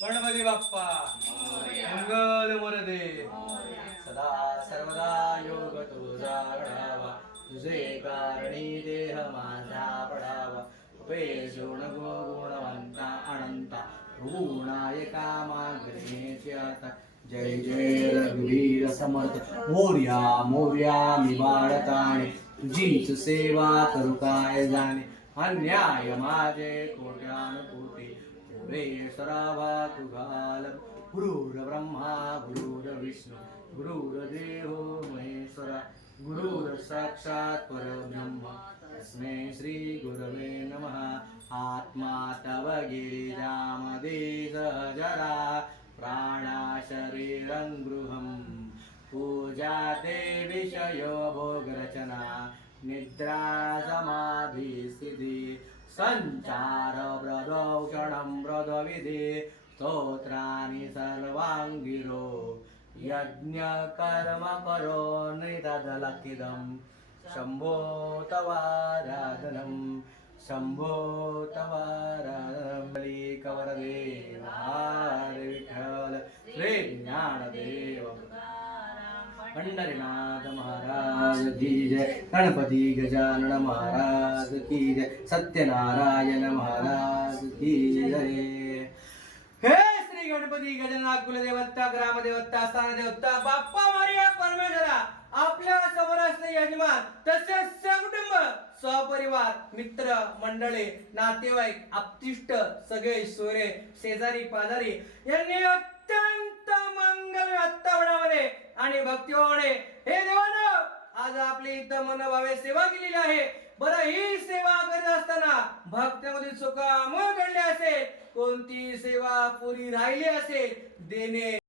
गणपती बाप्पा मंगल मूर्ती सदा सर्वदा योग तुझा घडावा तुझे कारणी देह माझा पडावा उपयोण गुणवंता अनंता गुणायका मागण्याची आता जय जय रघुवीर समर्थ मोर्या मोर्या मी बाळताणे तुझीच सेवा करू काय जाणे अन्याय माझे कोट्यान कोटी सरावा तुघाल गुरुर ब्रह्मा गुरुर विष्णू गुरुर देवो महेश्वरा गुरुर साक्षात् परब्रह्म तस्मै श्री गुरवे नमः आत्मा तव गिरिजामदे सहजरा प्राणा शरीरं गृहं पूजा ते विषयो भोगरचना निद्रा समाधि स्थिति संचार प्रदौषणं व्रतविधि स्तोत्राणि सर्वाङ्गिरो यज्ञ कर्म करो नृतदलकिदं शम्भो तवाराधनं शम्भो तवाराधनं बलिकवरदे विठ्ठल श्री ज्ञानदेव पंढरीनाथ महाराज की जय गणपति गजानन महाराज की जय सत्यनारायण महाराज की जय हे श्री गणपती गजानन कुलदेवता ग्रामदेवता स्थानदेवता बाप्पा मारिया परमेश्वरा आपल्या समोर असले यजमान तसेच सकुटुंब सहपरिवार मित्र मंडळी नातेवाईक आप्तिष्ट सगळे सोयरे शेजारी पाजारी यांनी अत्यंत मंगल वातावरणामध्ये आणि भक्तिभावाने हे देवानं आज आपली इथं मनोभावे सेवा केलेली आहे. बरं ही सेवा करत असताना भक्तांमध्ये चुका घडली असेल कोणती सेवा पुरी राहिली असेल देणे